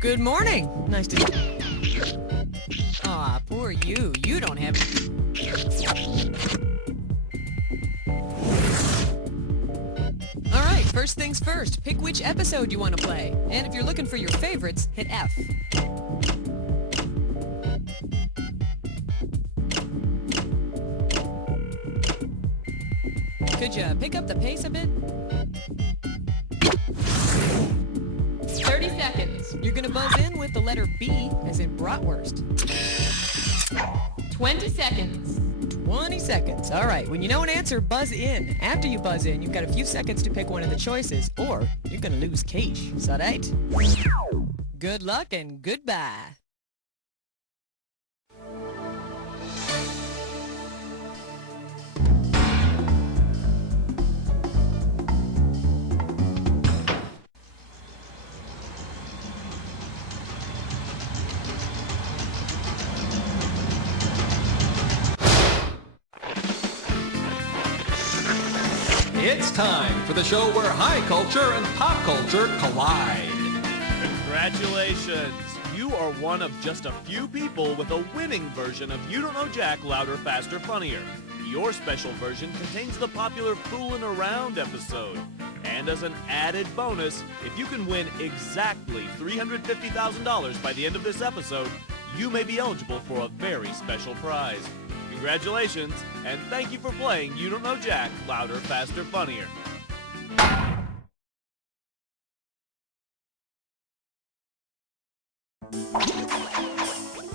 Good morning. Nice to... Aw, poor you. You don't have... Alright, first things first. Pick which episode you want to play. And if you're looking for your favorites, hit F. Could you pick up the pace a bit? 30 seconds. You're gonna buzz in with the letter B, as in bratwurst. 20 seconds. 20 seconds. Alright, when you know an answer, buzz in. After you buzz in, you've got a few seconds to pick one of the choices, or you're gonna lose cash. Is that right? Good luck and goodbye. It's time for the show where high culture and pop culture collide. Congratulations! You are one of just a few people with a winning version of You Don't Know Jack, Louder, Faster, Funnier. Your special version contains the popular Foolin' Around episode. And as an added bonus, if you can win exactly $350,000 by the end of this episode, you may be eligible for a very special prize. Congratulations, and thank you for playing You Don't Know Jack, Louder, Faster, Funnier.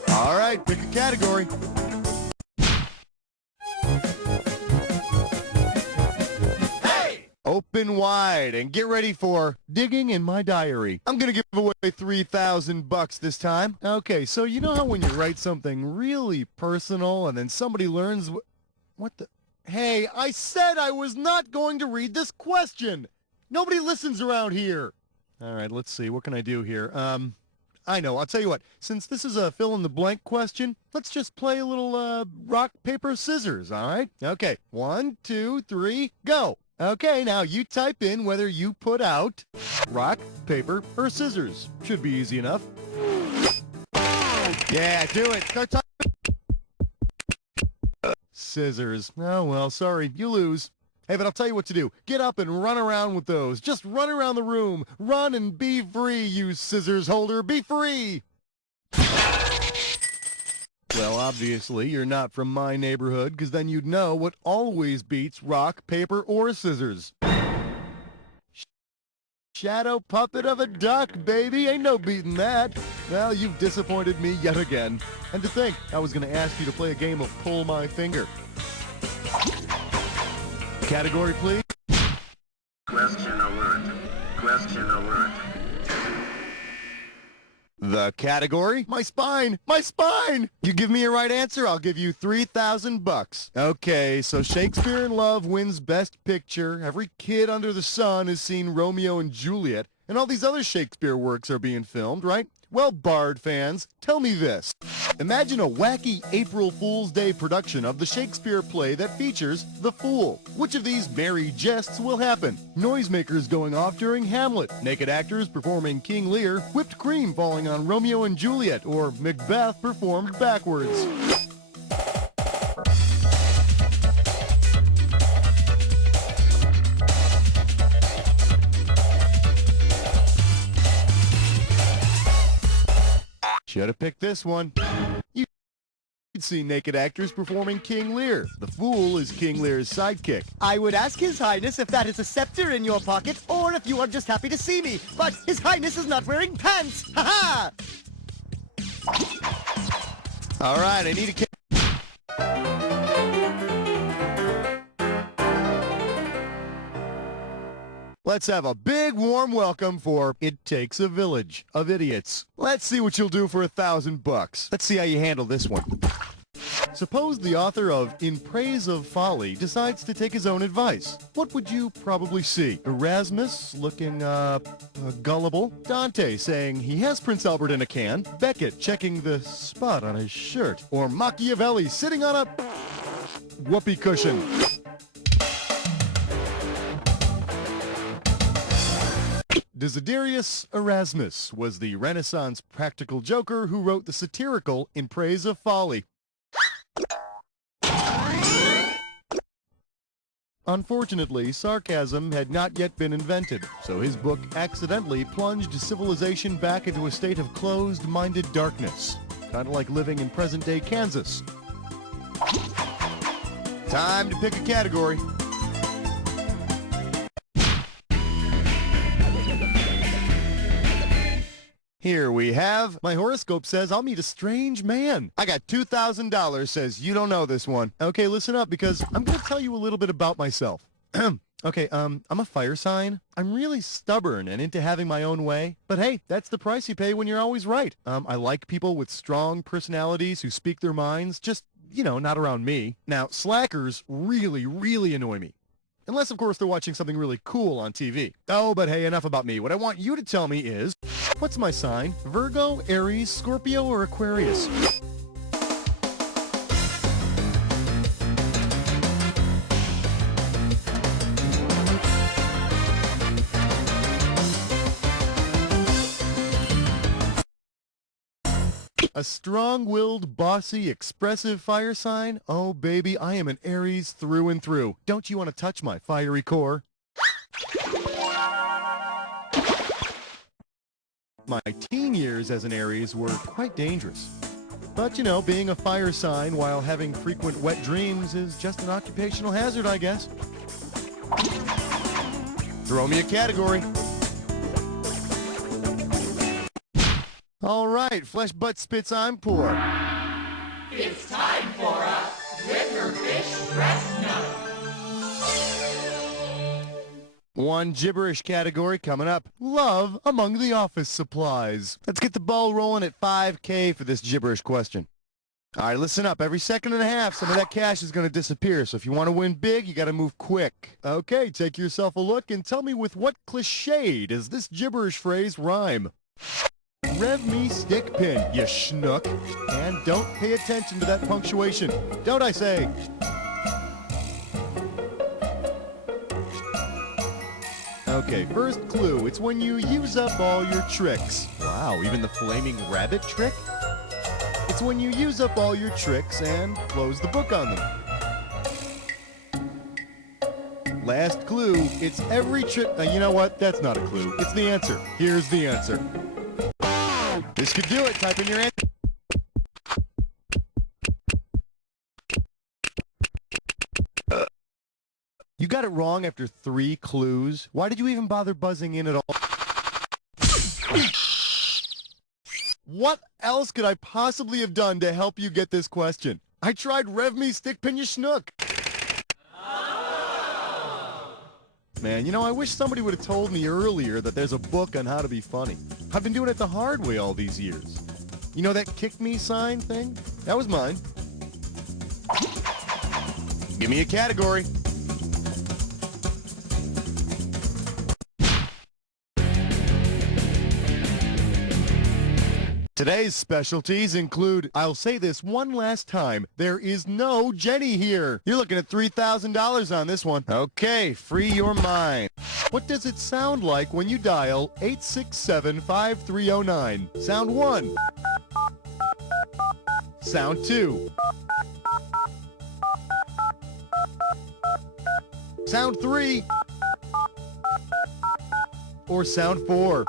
All right, pick a category. Hey! Open wide and get ready for digging in my diary. I'm gonna give away $3,000 this time. Okay, so you know how when you write something really personal and then somebody learns what the... Hey, I said I was not going to read this question. Nobody listens around here. All right, let's see. What can I do here? I know. I'll tell you what. Since this is a fill-in-the-blank question, let's just play a little rock, paper, scissors, all right? Okay, 1, 2, 3, go. Okay, now you type in whether you put out rock, paper, or scissors. Should be easy enough. Yeah, do it. Start typing. Scissors. Oh, well, sorry. You lose. Hey, but I'll tell you what to do. Get up and run around with those. Just run around the room. Run and be free, you scissors holder. Be free! Well, obviously, you're not from my neighborhood, because then you'd know what always beats rock, paper, or scissors. Shadow puppet of a duck, baby. Ain't no beating that. Well, you've disappointed me yet again. And to think, I was going to ask you to play a game of Pull My Finger. Category, please. Question alert. Question alert. The category? My spine! My spine! You give me a right answer, I'll give you $3,000. Okay, so Shakespeare in Love wins Best Picture. Every kid under the sun has seen Romeo and Juliet. And all these other Shakespeare works are being filmed, right? Well, Bard fans, tell me this. Imagine a wacky April Fool's Day production of the Shakespeare play that features the Fool. Which of these merry jests will happen? Noisemakers going off during Hamlet, naked actors performing King Lear, whipped cream falling on Romeo and Juliet, or Macbeth performed backwards. Should have picked this one. You'd see naked actors performing King Lear. The Fool is King Lear's sidekick. I would ask His Highness if that is a scepter in your pocket, or if you are just happy to see me. But His Highness is not wearing pants. Ha ha! All right, I need a... Let's have a big warm welcome for It Takes a Village of Idiots. Let's see what you'll do for $1,000. Let's see how you handle this one. Suppose the author of In Praise of Folly decides to take his own advice. What would you probably see? Erasmus looking, gullible? Dante saying he has Prince Albert in a can? Beckett checking the spot on his shirt? Or Machiavelli sitting on a whoopee cushion? Desiderius Erasmus was the Renaissance practical joker who wrote the satirical In Praise of Folly. Unfortunately, sarcasm had not yet been invented, so his book accidentally plunged civilization back into a state of closed-minded darkness, kind of like living in present-day Kansas. Time to pick a category. Here we have, my horoscope says I'll meet a strange man. I got $2,000 says you don't know this one. Okay, listen up because I'm going to tell you a little bit about myself. Okay, I'm a fire sign. I'm really stubborn and into having my own way. But hey, that's the price you pay when you're always right. I like people with strong personalities who speak their minds, just, you know, not around me. Now, slackers really, really annoy me. Unless, of course, they're watching something really cool on TV. Oh, but hey, enough about me. What I want you to tell me is, what's my sign? Virgo, Aries, Scorpio, or Aquarius? A strong-willed, bossy, expressive fire sign? Oh, baby, I am an Aries through and through. Don't you want to touch my fiery core? My teen years as an Aries were quite dangerous. But, you know, being a fire sign while having frequent wet dreams is just an occupational hazard, I guess. Throw me a category. All right, flesh, butt, spits, I'm poor. It's time for a Gibberfish Breast Note. One gibberish category coming up. Love among the office supplies. Let's get the ball rolling at $5K for this gibberish question. All right, listen up. Every second and a half, some of that cash is going to disappear. So if you want to win big, you got to move quick. Okay, take yourself a look and tell me with what cliché does this gibberish phrase rhyme? Rev me stick pin, you schnook. And don't pay attention to that punctuation. Don't I say? Okay, first clue. It's when you use up all your tricks. Wow, even the flaming rabbit trick? It's when you use up all your tricks and close the book on them. Last clue. It's every trick. You know what? That's not a clue. It's the answer. Here's the answer. This could do it. Type in your answer. You got it wrong after 3 clues. Why did you even bother buzzing in at all? What else could I possibly have done to help you get this question? I tried Rev Me Stick Pin Ya Schnook. Man, you know, I wish somebody would have told me earlier that there's a book on how to be funny. I've been doing it the hard way all these years. You know that kick me sign thing? That was mine. Give me a category. Today's specialties include, I'll say this one last time, there is no Jenny here. You're looking at $3,000 on this one. Okay, free your mind. What does it sound like when you dial 867-5309? Sound 1. Sound 2. Sound 3. Or sound 4.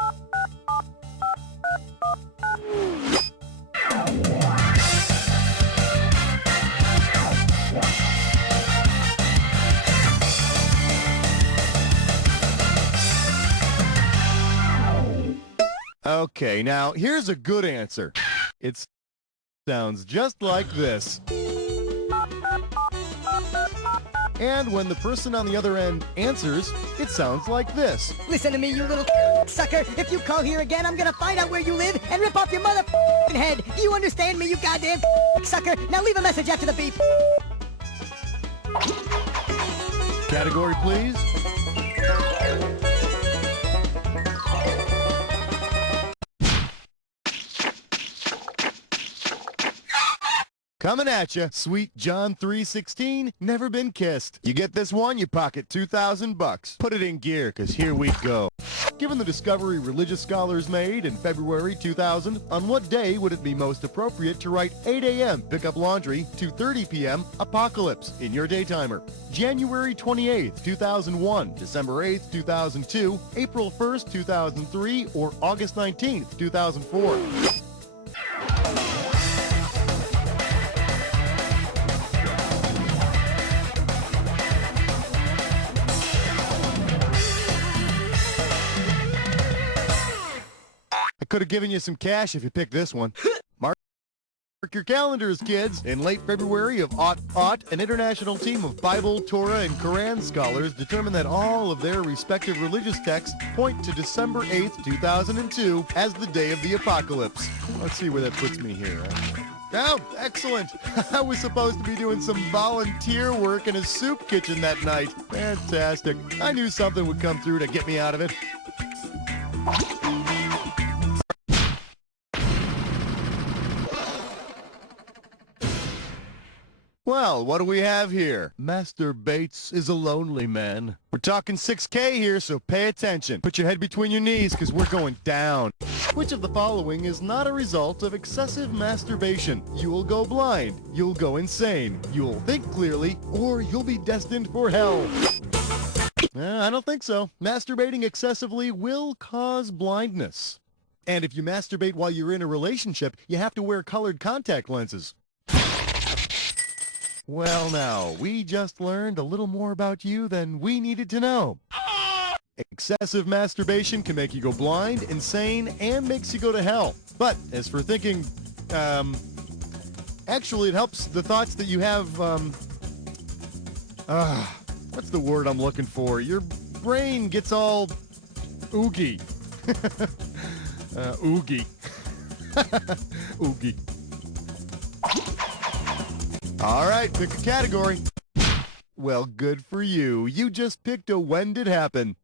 Okay, now here's a good answer. It sounds just like this. And when the person on the other end answers, it sounds like this. Listen to me, you little sucker. If you call here again, I'm gonna find out where you live and rip off your mother head. Do you understand me, you goddamn sucker? Now leave a message after the beep. Category, please. Coming at you, sweet John 3:16, never been kissed. You get this one, you pocket $2,000. Put it in gear, 'cause here we go. Given the discovery religious scholars made in February 2000, on what day would it be most appropriate to write 8 a.m. pick up laundry, 2:30 p.m. apocalypse in your daytimer? January 28th, 2001, December 8th, 2002, April 1st, 2003, or August 19th, 2004? I could have given you some cash if you picked this one. Mark your calendars, kids. In late February of an international team of Bible, Torah, and Quran scholars determined that all of their respective religious texts point to December 8th, 2002 as the day of the apocalypse. Let's see where that puts me here. Oh, excellent. I was supposed to be doing some volunteer work in a soup kitchen that night. Fantastic. I knew something would come through to get me out of it. Well, what do we have here? Master Bates is a lonely man. We're talking 6K here, so pay attention. Put your head between your knees, because we're going down. Which of the following is not a result of excessive masturbation? You will go blind, you'll go insane, you'll think clearly, or you'll be destined for hell. I don't think so. Masturbating excessively will cause blindness. And if you masturbate while you're in a relationship, you have to wear colored contact lenses. Well now, we just learned a little more about you than we needed to know. Excessive masturbation can make you go blind, insane, and makes you go to hell. But as for thinking, actually it helps the thoughts that you have, what's the word I'm looking for? Your brain gets all oogie. Oogie. Oogie. All right, pick a category. Well, good for you. You just picked a when did happen.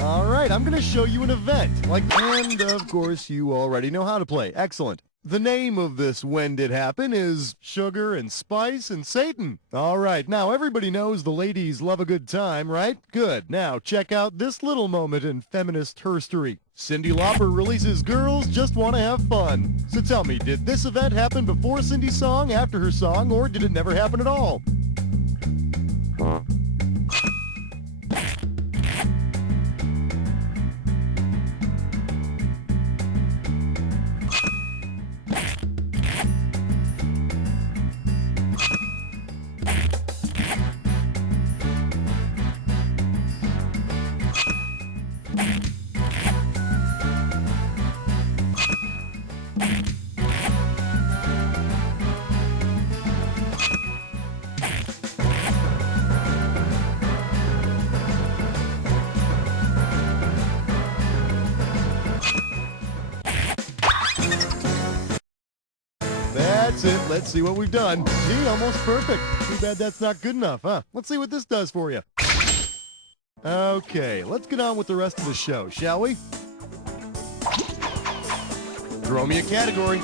All right, I'm going to show you an event. And, of course, you already know how to play. Excellent. The name of this when did happen is Sugar and Spice and Satan. All right, now everybody knows the ladies love a good time, right? Good. Now check out this little moment in feminist herstory. Cyndi Lauper releases Girls Just Want to Have Fun. So tell me, did this event happen before Cyndi's song, after her song, or did it never happen at all? That's it. Let's see what we've done. Gee, almost perfect. Too bad that's not good enough, huh? Let's see what this does for you. Okay, let's get on with the rest of the show, shall we? Throw me a category.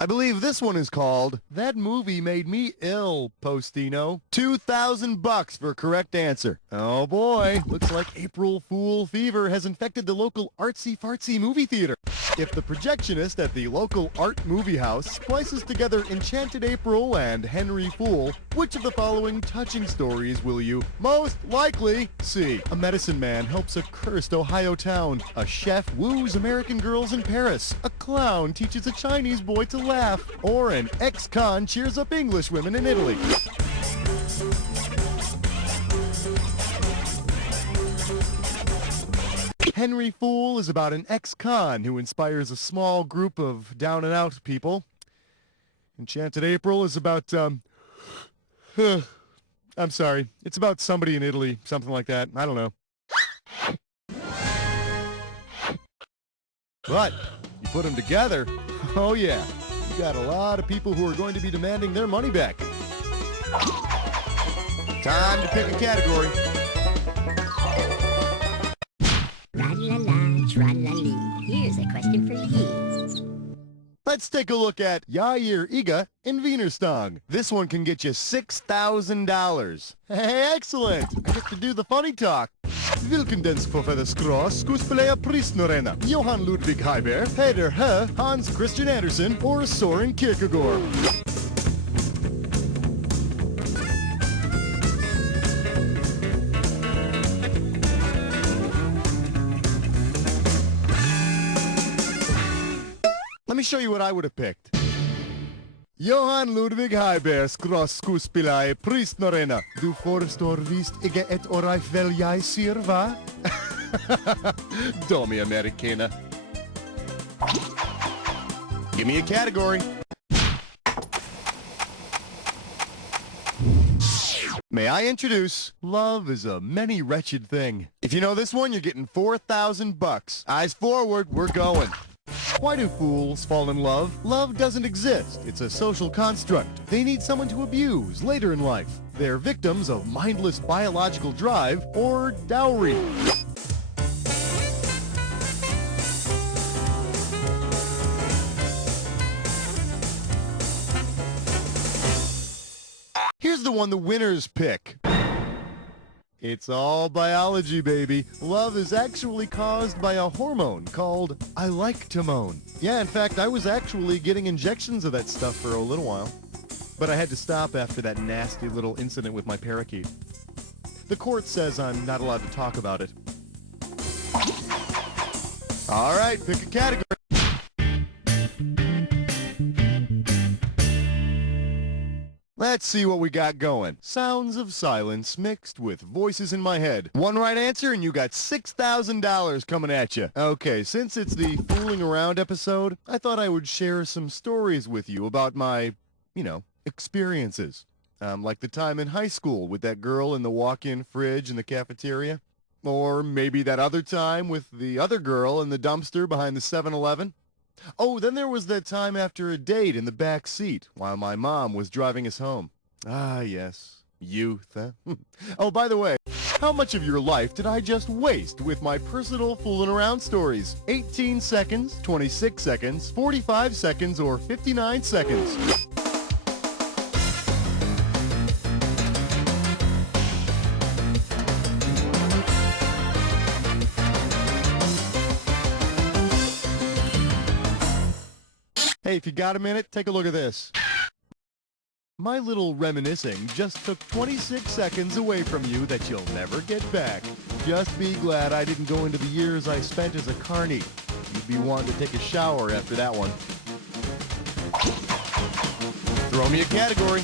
I believe this one is called That Movie Made Me Ill, Postino. $2,000 for correct answer. Oh boy, looks like April Fool fever has infected the local artsy-fartsy movie theater. If the projectionist at the local art movie house splices together Enchanted April and Henry Fool, which of the following touching stories will you most likely see? A medicine man helps a cursed Ohio town. A chef woos American girls in Paris. A clown teaches a Chinese boy to laugh. Or an ex-con cheers up English women in Italy. Henry Fool is about an ex-con who inspires a small group of down-and-out people. Enchanted April is about, I'm sorry. It's about somebody in Italy, something like that. I don't know. But you put them together, oh yeah, you got a lot of people who are going to be demanding their money back. Time to pick a category. Tra-la-la, tra-la-lee. Here's a question Let's take a look at Jair Iga in Wienerstang. This one can get you $6,000. Hey, excellent! I get to do the funny talk. Wilkendens på Fædreskross, skuespiller Prisnorena, Johan Ludvig Heiberg, Peder Hø, Hans Christian Andersen, or Soren Kierkegaard. Let me show you what I would have picked. Johan Ludvig Heiberg, skuespiller, Prisnorena. Du forstår visst ikke et ordet vel jeg sier, hva? Dummy Americana. Give me a category. May I introduce Love is a Many Wretched Thing. If you know this one, you're getting $4,000. Eyes forward, we're going. Why do fools fall in love? Love doesn't exist. It's a social construct. They need someone to abuse later in life. They're victims of mindless biological drive or dowry. Here's the one the winners pick. It's all biology, baby. Love is actually caused by a hormone called I-like-to-mone. Yeah, in fact, I was actually getting injections of that stuff for a little while. But I had to stop after that nasty little incident with my parakeet. The court says I'm not allowed to talk about it. All right, pick a category. Let's see what we got going. Sounds of silence mixed with voices in my head. One right answer and you got $6,000 coming at you. Okay, since it's the Fooling Around episode, I thought I would share some stories with you about my, experiences. Like the time in high school with that girl in the walk-in fridge in the cafeteria. Or maybe that other time with the other girl in the dumpster behind the 7-Eleven. Oh, then there was that time after a date in the back seat while my mom was driving us home. Ah, yes. Youth, huh? Oh, by the way, how much of your life did I just waste with my personal fooling around stories? 18 seconds, 26 seconds, 45 seconds, or 59 seconds? Hey, if you got a minute, take a look at this. My little reminiscing just took 26 seconds away from you that you'll never get back. Just be glad I didn't go into the years I spent as a carny. You'd be wanting to take a shower after that one. Throw me a category.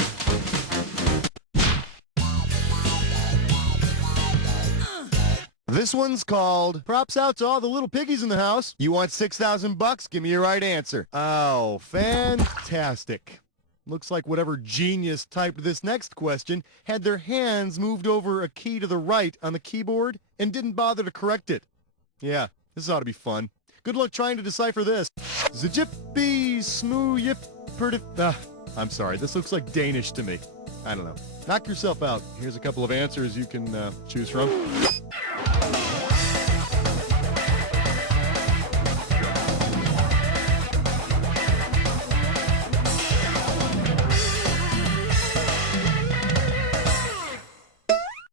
This one's called Props Out to All the Little Piggies in the House. You want $6,000? Give me your right answer. Oh, fantastic. Looks like whatever genius typed this next question had their hands moved over a key to the right on the keyboard and didn't bother to correct it. Yeah, this ought to be fun. Good luck trying to decipher this. Zajippy smoo yip perdif. I'm sorry, this looks like Danish to me. I don't know. Knock yourself out. Here's a couple of answers you can choose from.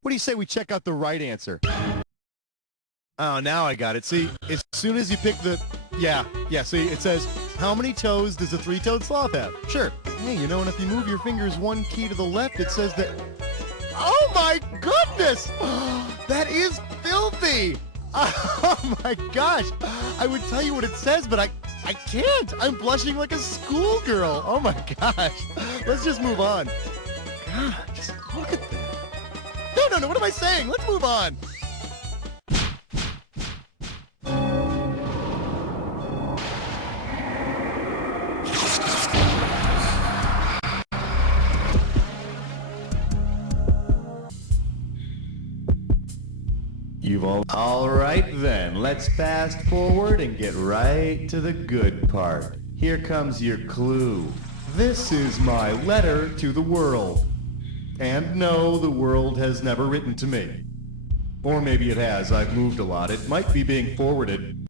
What do you say we check out the right answer? Oh, now I got it. See, as soon as you pick the... Yeah, see, it says, how many toes does a three-toed sloth have? Sure. Hey, and if you move your fingers one key to the left, it says that... Oh, my goodness! That is filthy! Oh, my gosh! I would tell you what it says, but I can't! I'm blushing like a schoolgirl! Oh, my gosh! Let's just move on. God, just look at that. No, what am I saying? Let's move on. All right then, let's fast forward and get right to the good part. Here comes your clue. This is my letter to the world. And no, the world has never written to me. Or maybe it has. I've moved a lot. It might be being forwarded.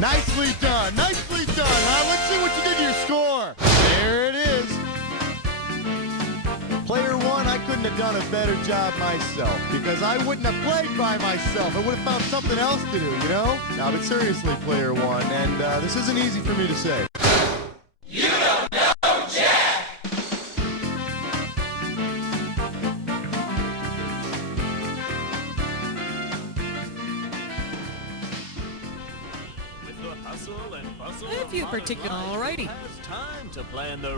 Nicely done. Nicely done, huh? Let's see what you did to your score. There it is. Player one, I couldn't have done a better job myself because I wouldn't have played by myself. I would have found something else to do, you know? Now, but seriously, player one, and this isn't easy for me to say. You don't know Jack! With the hustle and bustle If of you modern particular- life, Alrighty. who has time to plan the